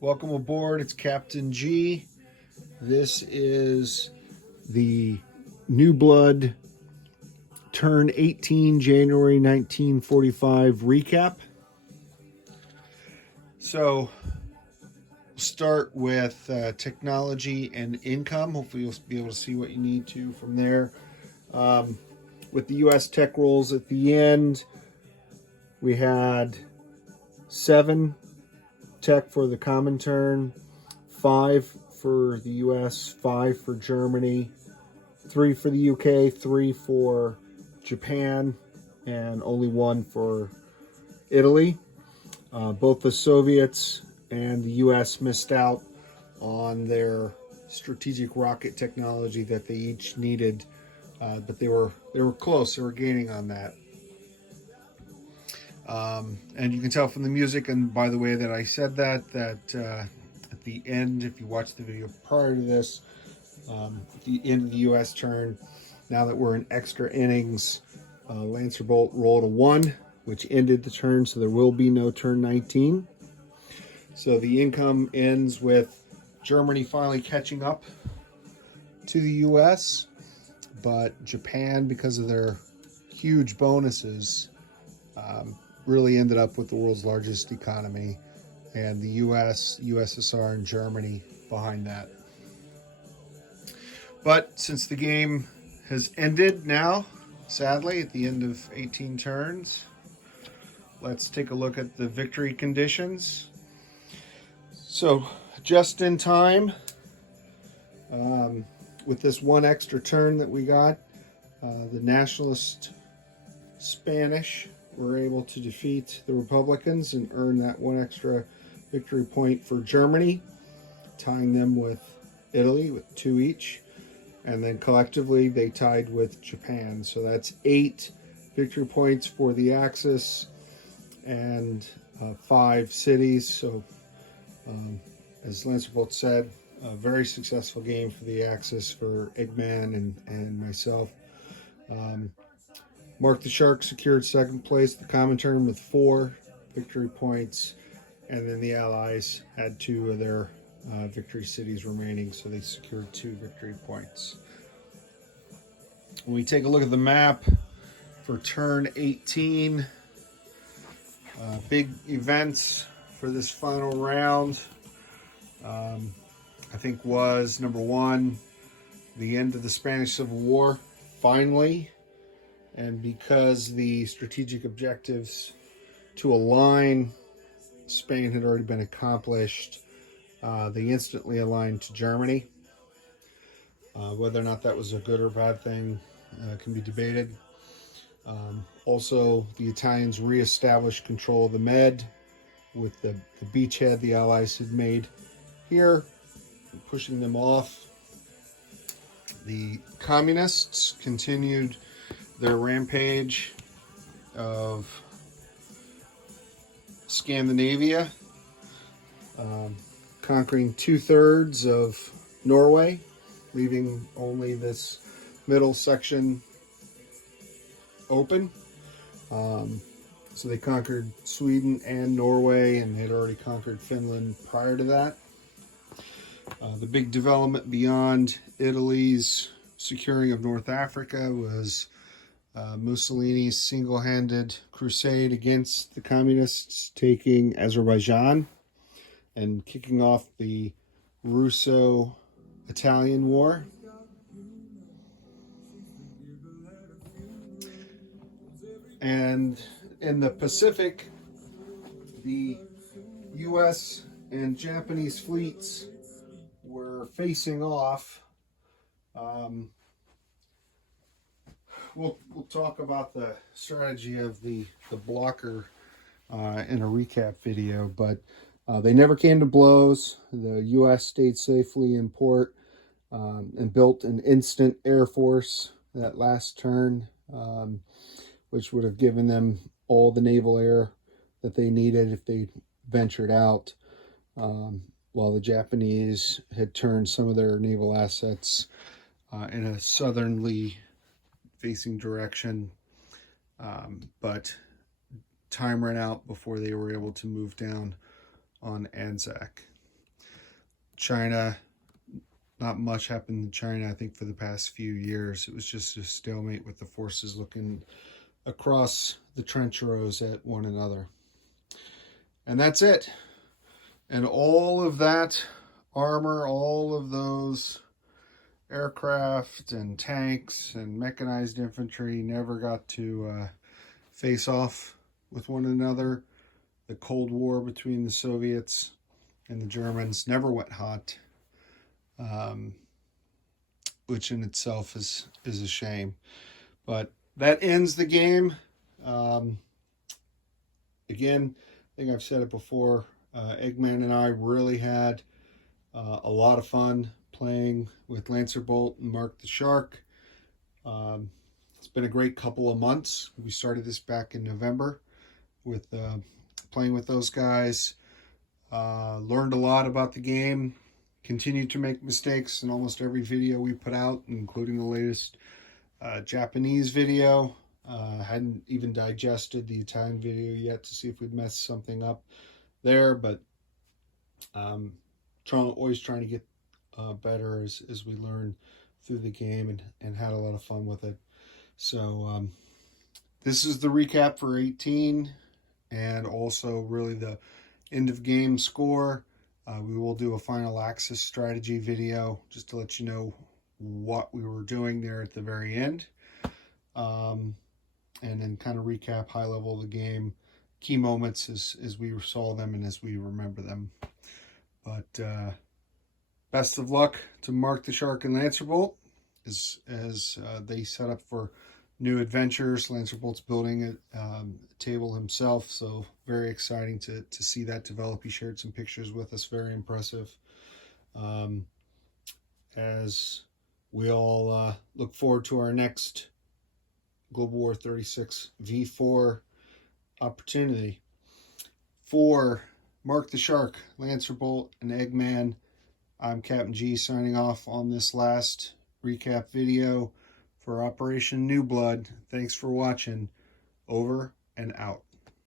Welcome aboard. It's Captain G. This is the Newblood Turn 18 January 1945 recap. So we'll start with technology and income. Hopefully you'll be able to see what you need to from there. With the U.S. tech rolls at the end, we had 7 tech for the Comintern, 5 for the US, 5 for Germany, 3 for the UK, 3 for Japan, and only 1 for Italy. Both the Soviets and the US missed out on their strategic rocket technology that they each needed, but they were close. They were gaining on that. And you can tell from the music, and by the way that I said that at the end, if you watch the video prior to this, at the end of the U.S. turn, now that we're in extra innings, Lancer Bolt rolled a 1, which ended the turn, so there will be no turn 19. So the income ends with Germany finally catching up to the U.S., but Japan, because of their huge bonuses, really ended up with the world's largest economy, and the US, USSR, and Germany behind that. But since the game has ended now, sadly, at the end of 18 turns, let's take a look at the victory conditions. So just in time, with this 1 extra turn that we got, the nationalist Spanish were able to defeat the Republicans and earn that 1 extra victory point for Germany, tying them with Italy with 2 each. And then collectively they tied with Japan. So that's 8 victory points for the Axis and 5 cities. So as Lancer Bolt said, a very successful game for the Axis for Eggman and myself. Mark the Shark secured 2nd place, the Comintern with 4 victory points, and then the Allies had 2 of their victory cities remaining, so they secured 2 victory points. When we take a look at the map for turn 18, big events for this final round, I think was, number 1, the end of the Spanish Civil War, finally. And because the strategic objectives to align Spain had already been accomplished, they instantly aligned to Germany. Whether or not that was a good or bad thing can be debated. Also, the Italians reestablished control of the Med with the beachhead the Allies had made here, pushing them off. The Communists continued their rampage of Scandinavia, conquering 2/3 of Norway, leaving only this middle section open. So they conquered Sweden and Norway, and they'd already conquered Finland prior to that. The big development beyond Italy's securing of North Africa was Mussolini's single-handed crusade against the communists, taking Azerbaijan and kicking off the Russo-Italian War. And in the Pacific, the US and Japanese fleets were facing off. We'll talk about the strategy of the blocker in a recap video, but they never came to blows. The U.S. stayed safely in port and built an instant air force that last turn, which would have given them all the naval air that they needed if they ventured out, while the Japanese had turned some of their naval assets in a southerly facing direction, but time ran out before they were able to move down on Anzac. China, not much happened in China, I think, for the past few years. It was just a stalemate with the forces looking across the trench rows at one another. And that's it. And all of that armor, all of those aircraft and tanks and mechanized infantry never got to face off with one another. The Cold War between the Soviets and the Germans never went hot, which in itself is a shame. But that ends the game. Again, I think I've said it before, Eggman and I really had a lot of fun playing with Lancer Bolt and Mark the Shark. It's been a great couple of months. We started this back in November with playing with those guys. Learned a lot about the game. Continued to make mistakes in almost every video we put out, including the latest Japanese video. Hadn't even digested the Italian video yet to see if we'd mess something up there, but always trying to get better as we learn through the game, and had a lot of fun with it. So this is the recap for 18, and also really the end of game score. We will do a final axis strategy video just to let you know what we were doing there at the very end. And then kind of recap high level of the game, key moments as we saw them and as we remember them. But best of luck to Mark the Shark and Lancer Bolt as they set up for new adventures. Lancer Bolt's building a table himself, so very exciting to see that develop. He shared some pictures with us, very impressive. As we all look forward to our next Global War 36 V4 opportunity. For Mark the Shark, Lancer Bolt, and Eggman, I'm Captain G signing off on this last recap video for Operation Newblood. Thanks for watching. Over and out.